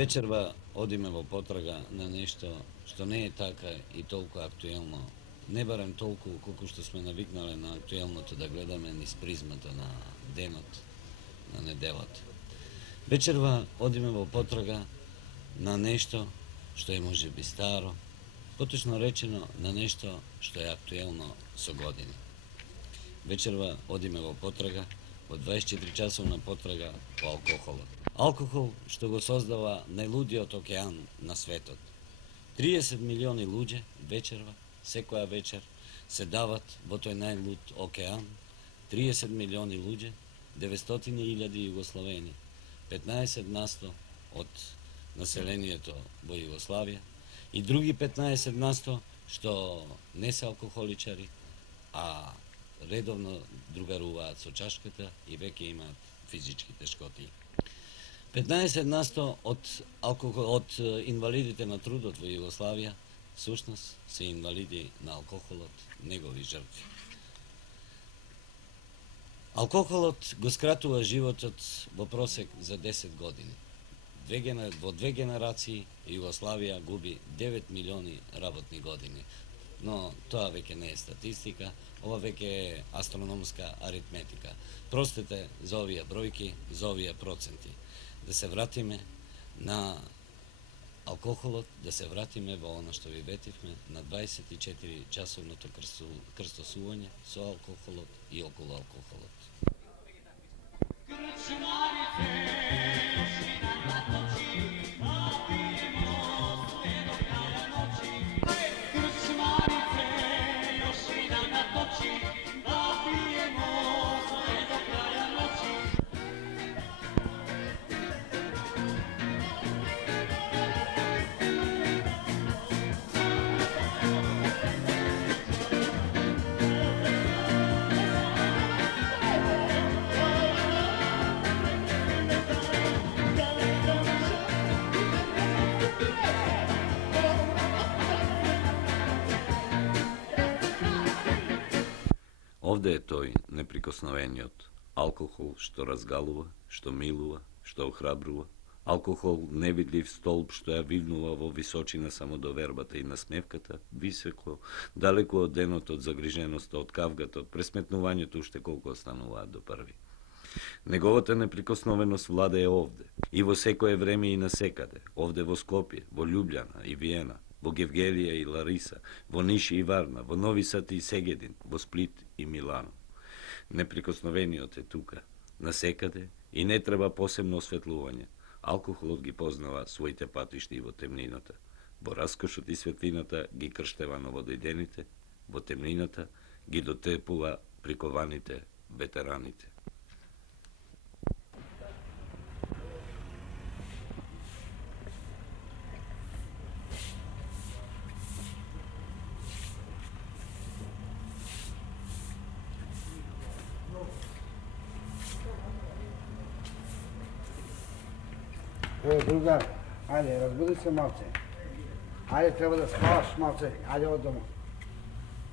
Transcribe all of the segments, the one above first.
Вечерва одиме во потрага на нешто што не е така и толку актуелно. Не барем толку колку што сме навикнале на актуелното да гледаме низ призмата на денот, на неделата. Вечерва одиме во потрага на нешто што е можеби старо, поточно речено на нешто што е актуелно со години. Вечерва одиме во потрага, во 24 часовна потрага по алкохолот. Алкохол што го создава најлудиот океан на светот. 30 милиони луѓе вечерва, секоја вечер, се дават во тој најлуд океан. 30 милиони луѓе, 900.000 југословени, 15% од населението во Југославија и други 15% што не се алкохоличари, а редовно другаруваат со чашката и веќе имаат физички тешкоти. 15% од инвалидите на трудот во Југославија всушност се инвалиди на алкохолот, негови жртви. Алкохолот го скратува животот во просек за 10 години. Во 2 генерации Југославија губи 9 милиони работни години. Но тоа веќе не е статистика, ова веќе е астрономска аритметика. Простете за овие бројки, за овие проценти. Да се вратиме на алкохолот, да се вратиме во она што ви ветивме на 24 часовното крстосување со алкохолот и околу алкохолот. Овде е тој неприкосновениот алкохол што разгалува, што милува, што охрабрува, алкохол невидлив столб што ја вивнува во височина само до вербата и насмевката, високо, далеку од денот, од загриженоста, од кавгата, од пресметнувањето уште колку остануваат до први. Неговата неприкосновеност владее овде, и во секое време и насекаде, овде во Скопје, во Љубљана и Виена, во Гевгелија и Лариса, во Ниш и Варна, во Нови Сад и Сегедин, во Сплит и Милано. Неприкосновениот е тука, насекаде, и не треба посебно осветлување. Алкохолот ги познава своите патишти и во темнината. Во раскошот и светлината ги крштева новодојдените, во темнината ги дотепува прикованите ветераните. Другар, ајде, разбуди се малце. Ајде, треба да спаваш малце. Ајде од дома.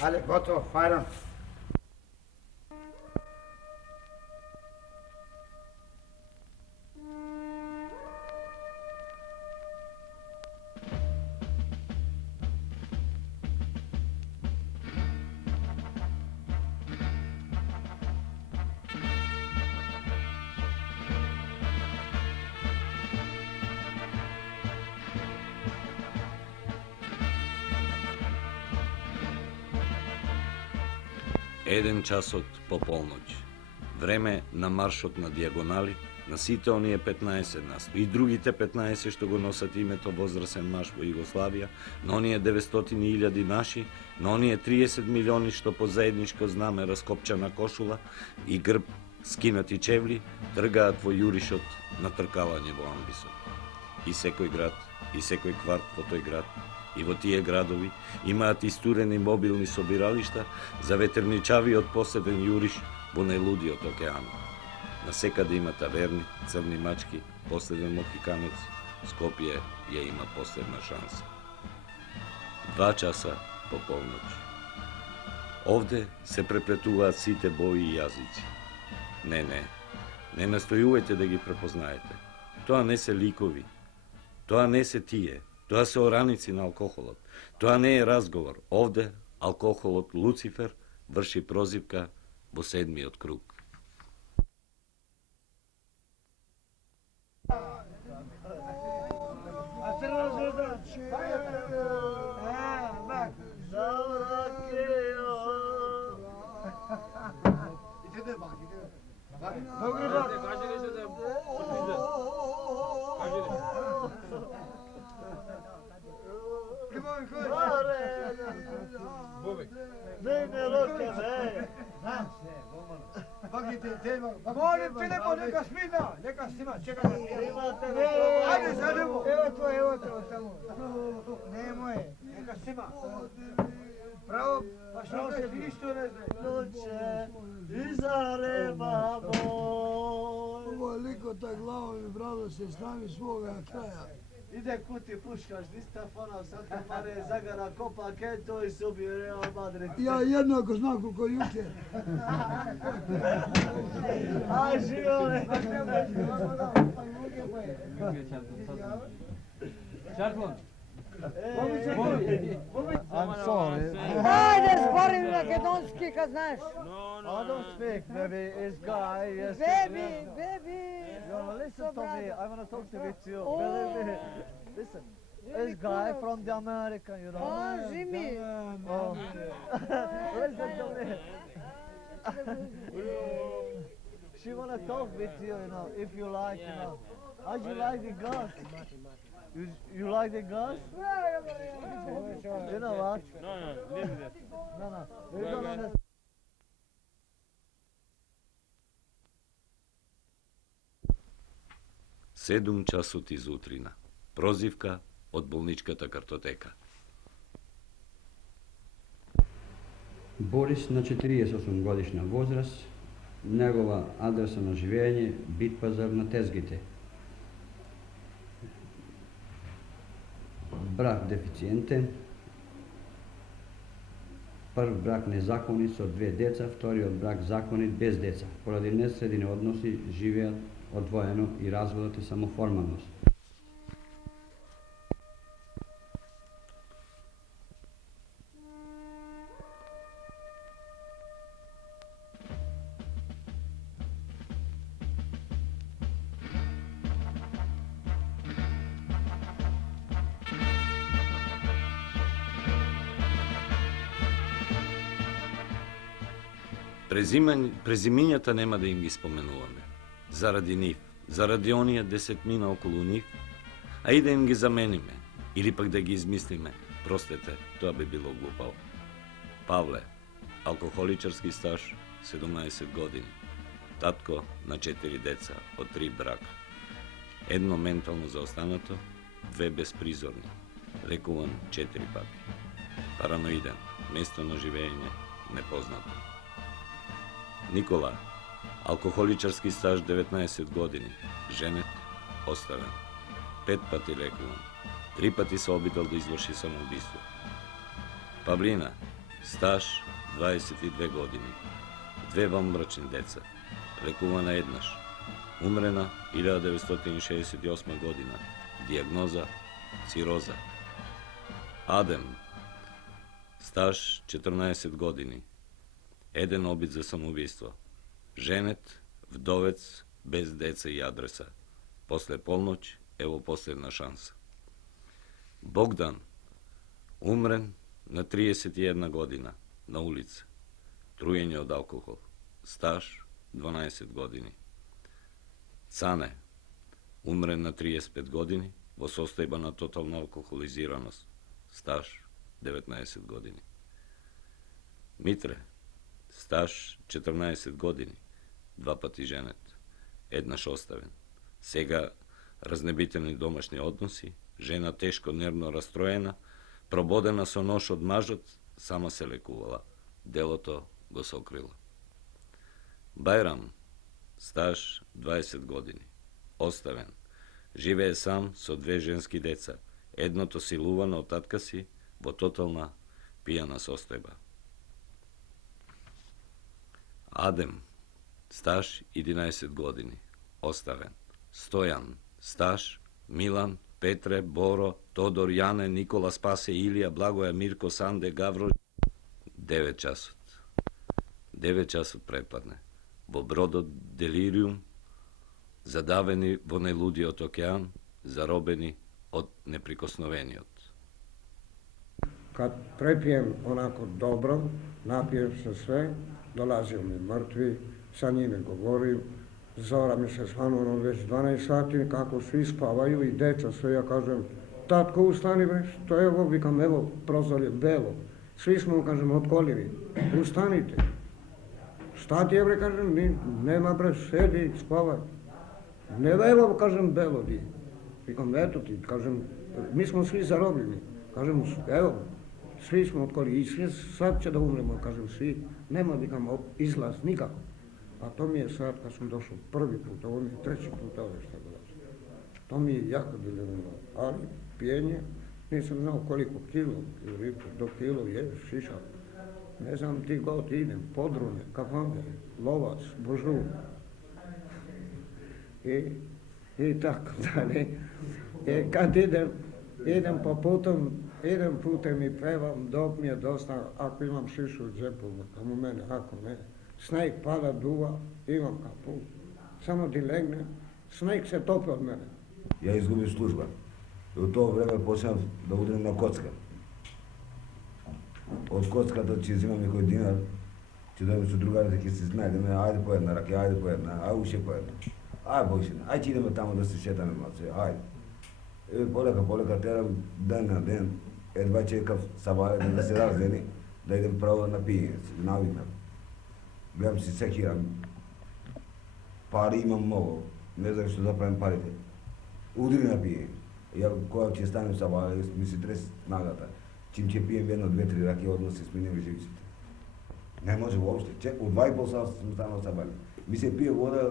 Ајде, готово, фајран. Еден часот по полноќ. Време на маршот на дијагонали, на сите оние 15% и другите 15 што го носат името возрасен маш во Југославија, на оние 900.000 наши, на оние 30 милиони што по заедничко знаме раскопчана кошула и грб скинати чевли, тргаат во јуришот на тркалање во амбисот. И секој град, и секој кварт во тој град, и во тие градови имаат истурени мобилни собиралишта за ветерничавиот последен јуриш во најлудиот океан. Насекаде има таверни, црни мачки, последен мохиканец, Скопје ја има последна шанса. 2 часа по полноќ. Овде се преплетуваат сите бои и јазици. Не настојувајте да ги препознаете. Тоа не се ликови, Тоа не се тие, тоа се ораници на алкохолот. Тоа не е разговор. Овде алкохолот Луцифер врши прозивка во седмиот круг. Molim te, neka snima, čekaj. Ajde, zademo. Evo to, tamo. Nemoj, neka snima. Pravo, pa što se ništa ne zna. Noće iza reba moj. Ovo je liko ta glavom i brado se stavi svoga kraja. Ide kuti puškaš, Distafona, Santa Maria, Zagara, Kopa, Keto i se ubije Real Madrid. Ja jednako znam kako jučer. A živole! Čarpon! I'm sorry. Ajde, zbori mi makedonski kad znaš. I don't speak, baby. It's guy. Yes. Baby. You wanna listen to me? I wanna talk to you. Oh. Believe me. Listen. This guy from the American, you know. Oh, Jimmy. Oh. Listen to me. She wanna talk with you, you know, if you like, you know. How you like the girls? You like the girls? You know what? No, leave it. No. You don't understand. Седум часот изутрина. Прозивка од болничката картотека. Борис на 48 годишна возраст, негова адреса на живење Битпазар на Тезгите. Брак дефициентен, прв брак незаконит со 2 деца, вториот брак законит без деца. Поради несредини односи живеат одвоено и разводот е само формалност. Презимињата нема да им ги споменуваме. Заради нив, заради оние 10 околу нив, а и да им ги замениме, или пак да ги измислиме, простете, тоа би било глупаво. Павле, алкохоличарски стаж, 17 години. Татко на 4 деца, од 3 брака. Едно ментално заостанато, 2 безпризорни. Лекуван 4 пати. Параноиден, место на живење непознато. Никола, алкохоличарски стаж 19 години, женет, оставен. 5 пати лекуван, 3 пати се обидел да изврши самоубиство. Павлина, стаж 22 години, 2 ванбрачни деца, лекувана еднаш, умрена 1968 година, диагноза цироза. Адем, стаж 14 години, еден обид за самоубиство. Женет, вдовец, без деца и адреса. После полноќ, ево последна шанса. Богдан, умрен на 31 година, на улица. Труење од алкохол. Стаж 12 години. Цане, умрен на 35 години, во состојба на тотална алкохолизираност. Стаж 19 години. Митре, стаж 14 години, 2 пати женет, еднаш оставен. Сега разнебитени домашни односи, жена тешко нервно растроена, прободена со нош од мажот, сама се лекувала. Делото го сокрила. Бајрам, стаж 20 години, оставен. Живее сам со 2 женски деца, едното силувано од татка си во тотална пијана состојба. Адем, стаж 11 години, оставен. Стојан, стаж, Милан, Петре, Боро, Тодор, Јане, Никола, Спасе, Илија, Благоја, Мирко, Санде, Гавро. 9 часот. 9 часот препадне. Во бродот делириум, задавени во нелудиот океан, заробени од неприкосновениот. Kad prepijem onako dobro, napijem se sve, dolazio mi mrtvi, sa njime govorim, zora mi se svanulo već 12 sati, kako svi spavaju i deca sve, ja kažem, tatko ustani bre, što je ovo, vikam, evo, prozor je belo, svi smo, kažem, otkolili, ustanite. Šta ti je bre, kažem, nema bre, sedi, spavaj. Ne evo, kažem, belo di. Vikam, eto ti, kažem, mi smo svi zarobljeni, kažem, evo, svi smo otkolili i svi, sad će da umremo, kažem, svi, nema, vikam, izlaz nikako. A to mi je sad, kad sam došao prvi put, ovo mi je treći put ove što dolazi. To mi je jako dilemno, ali pijenje, nisam znao koliko kilo, do kilo je šišak. Ne znam ti god idem, podrune, kafane, lovac, božur. I tako dalje. Kad idem po putom, idem putem i pevam, dok mi je dosta, ako imam šišu u džepu, u mene, ako ne. Sneg pada, duva, imam kaput. Samo ti legne, sneg se topi od mene. Ja izgubim služba. I u to vreme počnem da udarim na kocka. Od kockata će zimam nekoj dinar, će da su drugari taki se znaju, da me ajde po jedna rakija, ajde po jedna, aj uše po jedna. Aj Bojšine, aj će idemo tamo da se šetame malo, ajde. Poleka teram dan na dan, jedva čekam sabale da se razveni, da idem pravo na pijenje, navikam. Gledam se sekiram, pari imam mnogo, ne znam što zapravim parite. Udri na pijenje. Ja koja će stanem sabale, mi se tres nagata. Čim će pijem jedno, 2-3 rakije, odmah se sminim i živicite. Ne može uopšte. U 2,5 sata sam stanao sabali. Mi se pije voda,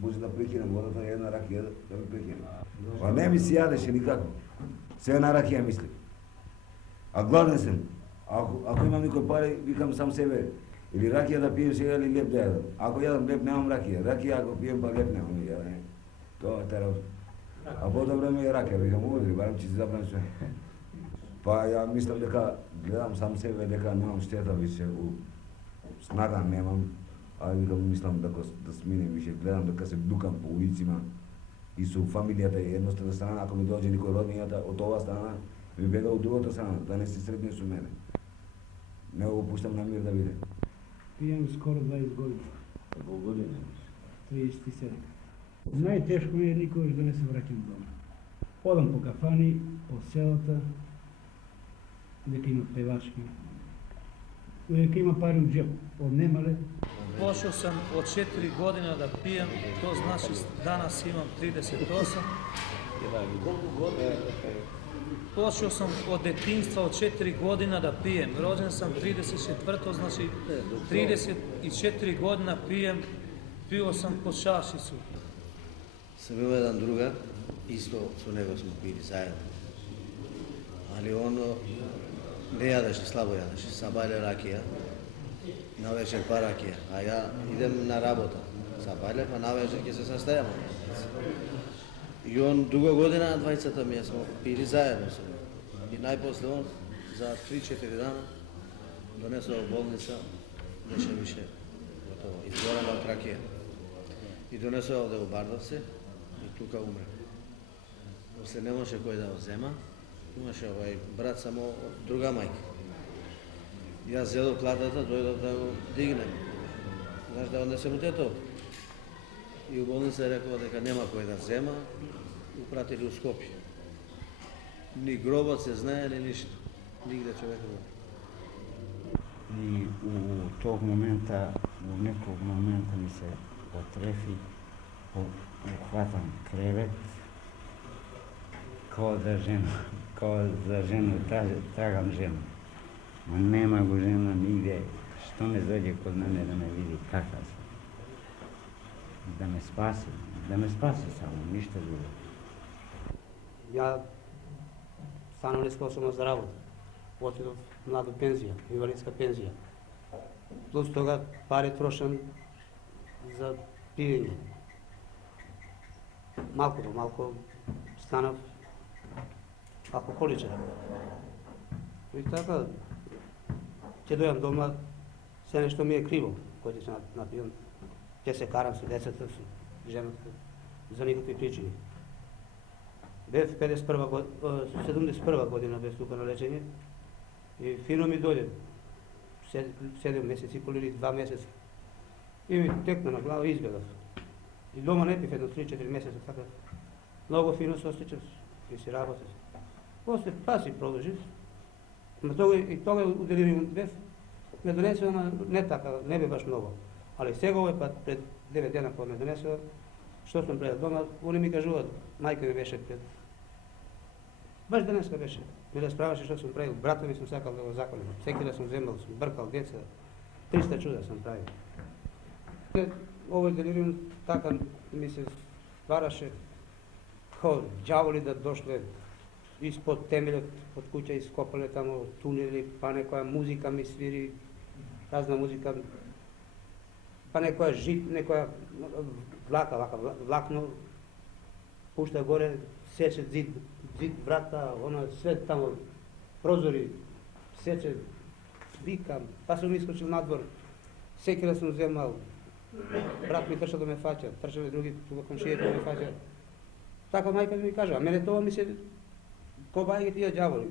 može da prikinem voda, to je jedna rakija, da mi prikinem. Pa ne mi se jadeše nikako. Sve na rakija mislim. A gladan sam. Ako imam niko pare, vikam sam sebe. Ili rakija da pijem se ili lijep da jedam. Ako jedam lijep, nemam rakija. Rakija ako pijem pa lijep nemam jedam. To je terav. A po to vreme je rakija, vikam udri, barem će se zabran sve. Pa ja mislim deka, gledam sam sebe, deka nemam šteta više, snaga nemam, a mislim da sminim više, gledam deka se dukam po ulicima i su familijata jednostavna strana, ako mi dođe niko rodnijata od ova strana, mi bega u drugota strana, da ne se sretne su mene. Ne ovo puštam na mir da vide. Pijem skoro 20 godina. Koliko godine? 37. Najteško mi je nikog da ne se vratim doma. Odam po kafani, po selata, neka ima pevački. Uvijek ima pare u džepu, od nemale. Počeo sam od 4 godina da pijem, to znači danas imam 38. Počeo sam od detinjstva od 4 godina da pijem. Rođen sam 34. znači 34 godina pijem, pio sam po čašicu. Sam imao jedan druga, isto su nego smo pili zajedno. Ali ono ne jadaše, slabo jadaše, sabajle rakija, na večer pa rakija, a ja idem na rabota, sabajle pa na večer gdje se sastajamo. I on dugo godina, 20 mi smo pili zajedno. I najposle on za 3-4 dana donesao u bolnica, neće više gotovo, izgorana od rakija. I donesao ovdje u Bardovce i tuka umre. Posle ne može koji da ozema, imаше ovaj brat samo druga majka. Ja zelo kladата, дойдов да го дигнем. Знаеш да однесем детето. И у болница е рекла дека нема кој да зема, упратили у Скопје. Ни гробот се знае, ни ништо. Нигде човек не. И у тог момента, у некog момента ми се потрефи, ухватам кревет, kao za ženu, tragam ženu. Ma nema go žena nigdje, što ne dođe kod mene da me vidi kakav sam. Da me spasi samo, ništa drugo. Ja stvarno ne sposobno za работа. Отидов млада пензија, инвалидска пензија. Плюс тога пари трошам за пиење. Малко до малко станав alkoholičara. I tako, će dojam doma, sve nešto mi je krivo, koji će se napio. Te se karam sa djeceta, žena, za nikakve pričine. 71. godina bez stupa na lečenje i fino mi dolje, 7 mjeseci i pol ili 2 mjeseca. I mi tekne na glavu i izbjegao. I doma ne pih jedno 3-4 mjeseca, tako. Mnogo fino se osjećam i si rabota. Poslije pasi produži, i toga u delirium me donese ona ne taka, ne bi baš mnogo. Ali svega ovo je pa pred 9 dana ko me donesao, što sam pred doma, oni mi kažu, majka mi veše pred. Baš daneska veše. Mi raspravaši što sam pravil, brata mi sam sakal da ga zakolim, sekira sam zemljal, sam brkal djeca, 300 čuda sam pravil. Ovo je delirium takav mi se stvaraše kao đavoli da došle ispod temelja, pod kuća iskopale tamo tuneli, pa nekoja muzika mi sviri, razna muzika, pa nekoja nekoja vlakno pušta gore, seče zid vrata, ono sve tamo, prozori, seče, vikam, pa sam iskočil na dvor, sekira sam zemal, brat mi tršao da me faća, tršali drugi komšije da me faća. Tako majka mi kaže, a mene to mi se ko bajke tija đavoli.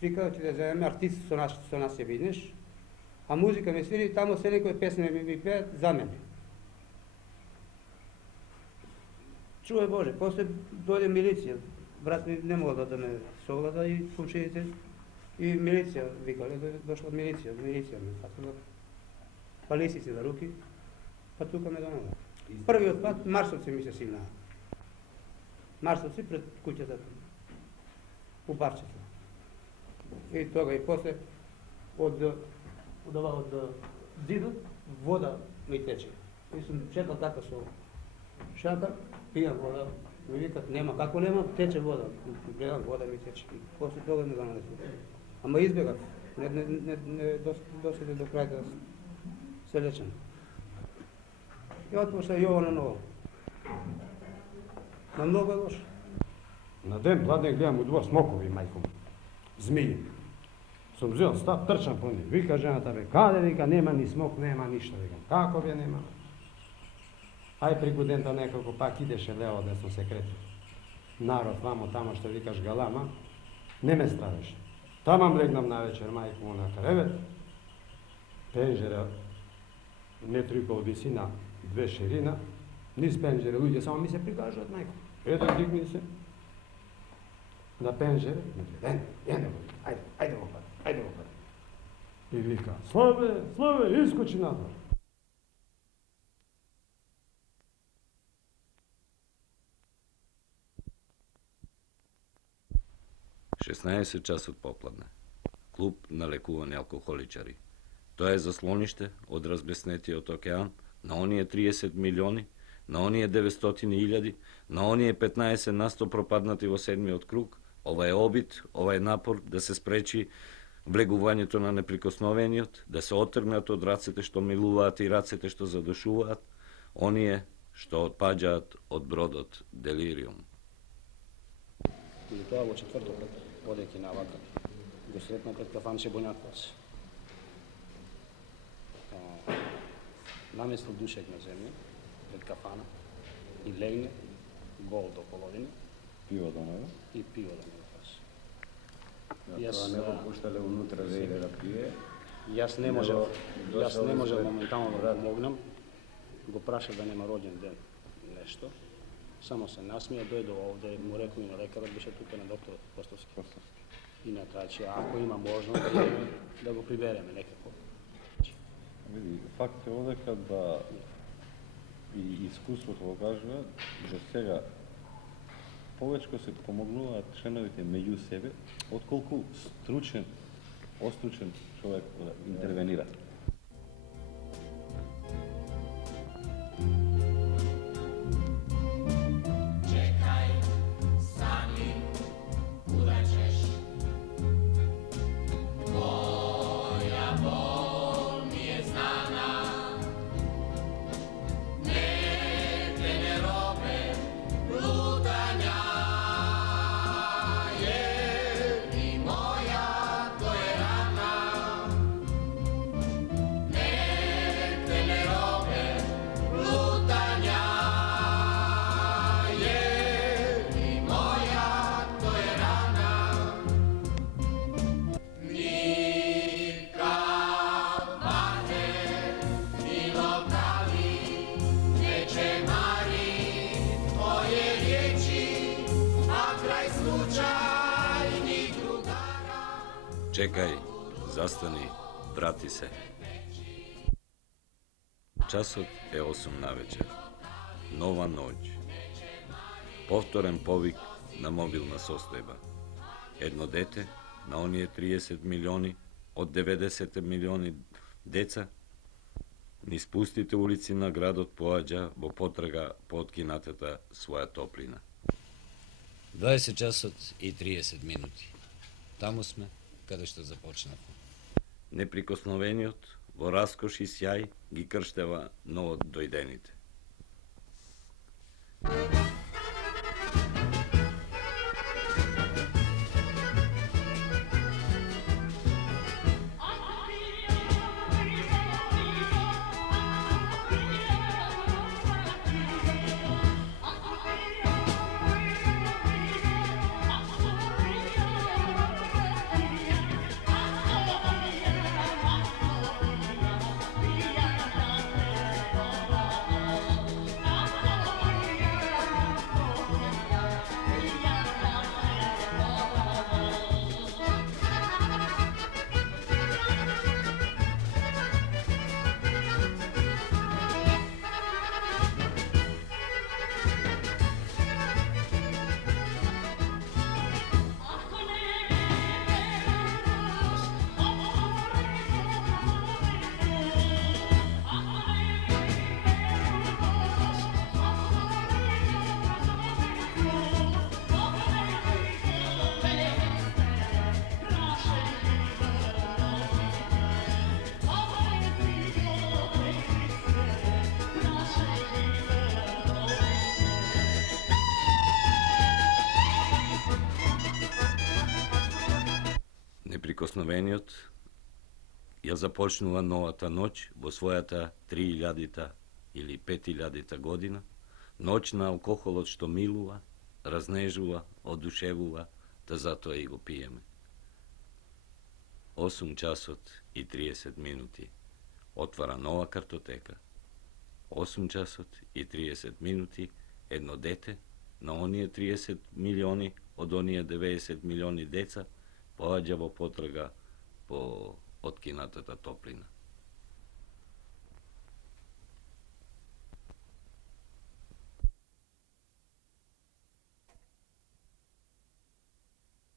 Vikao ti da zovem artist što nas je vidiš, a muzika mi sviri, tamo sve nekoje pesme mi pije za mene. Čuvaj Bože, poslije dođe milicija, brat mi ne mogao da me sogleda i komšijete, i milicija vikala, došla milicija me fatila, pa lisici za ruki, pa tuka me donala. Prvi otpad, Marsovci mi se sina. Marsovci pred kućata, u Barčicu. I toga, i posle od zidu voda mi teče. Mislim, čekal tako su šaka, pijam voda, mi vikat, nema, kako nema, teče voda. Gledam, voda mi teče. I posle toga mi ga nalesu. Ама izbjegam, ne dosede do kraja da se lečem. I otpošla i ovo na novo. Na mnogo je loše. Na den hladne gledam u dvor smokovi, majkom, zmije. Sam vzeo stav, trčam po njih. Vika žena tabe, kade vika, nema ni smok, nema ništa. Vikam, kako bi nema? Aj preko denta nekako, pak ideše levo, desno se kreti. Narod vamo tamo što vikaš galama, ne me straviš. Tamam legnam na večer, majku na krevet, penžera, 1,5 visina, 2 širina, niz penžere, ljudi samo mi se prikažu od majku. Eto, digni se na penžere, ajde opad. I vika, Slave, iskoči na dvor. Šesnaest časov popladne. Klub na лекувани алкохоличари. Тоа е заслониšte од разбеснетиот океан на оние 30 милиони, на оние 900.000, на оние 15% пропаднати во седмиот круг. Ова е обид, ова е напор да се спречи влегувањето на неприкосновениот, да се отргнат од рацете што милуваат и рацете што задушуваат, оние што отпаѓаат од бродот Делириум. И тоа во четвртокот, одејќи на вака, го сретна пред кафанче Бонјаквач. Наместил душек на земја, пред кафана, и легне, гол до половина. Пиво до него? И пиво до него паш. Тоа не го пуштале унутра да иде да пие? Јас не можев моментално да помогнам. Го праша да нема роđен ден, нешто. Само се насмија, дојде овде, му рекол и на лекарот, беше тука на докторот Постовски. И на трачи, ако има можност да го прибереме некако. Види, факт е одека да и искуството го кажува, до сега повечко се помогнуваат членовите меѓу себе, отколку стручен, остручен човек да интервенира. Yeah. Čekaj, zastani, vrati se. Časot je 8 na večer. Nova noć. Povtoren povik na mobilna sostojba. Jedno dete, na onije 30 milioni, od 90 milioni deca, ni spustite ulici na gradot poađa, bo potraga potkinateta svoja toplina. 20 časot i 30 minuti. Tamo sme, kada što započnemo. Neprikosnoveniот, во раскош и сјај, ги крштева ново дојдените. Неприкосновениот ја започнува новата ноќ во својата 3000-та или 5000-та година, ноќ на алкохолот што милува, разнежува, одушевува, та затоа и го пиеме. 8 часот и 30 минути отвара нова картотека. 8 часот и 30 минути едно дете на оние 30 милиони од оние 90 милиони деца поаѓа во потрага по откинатата топлина.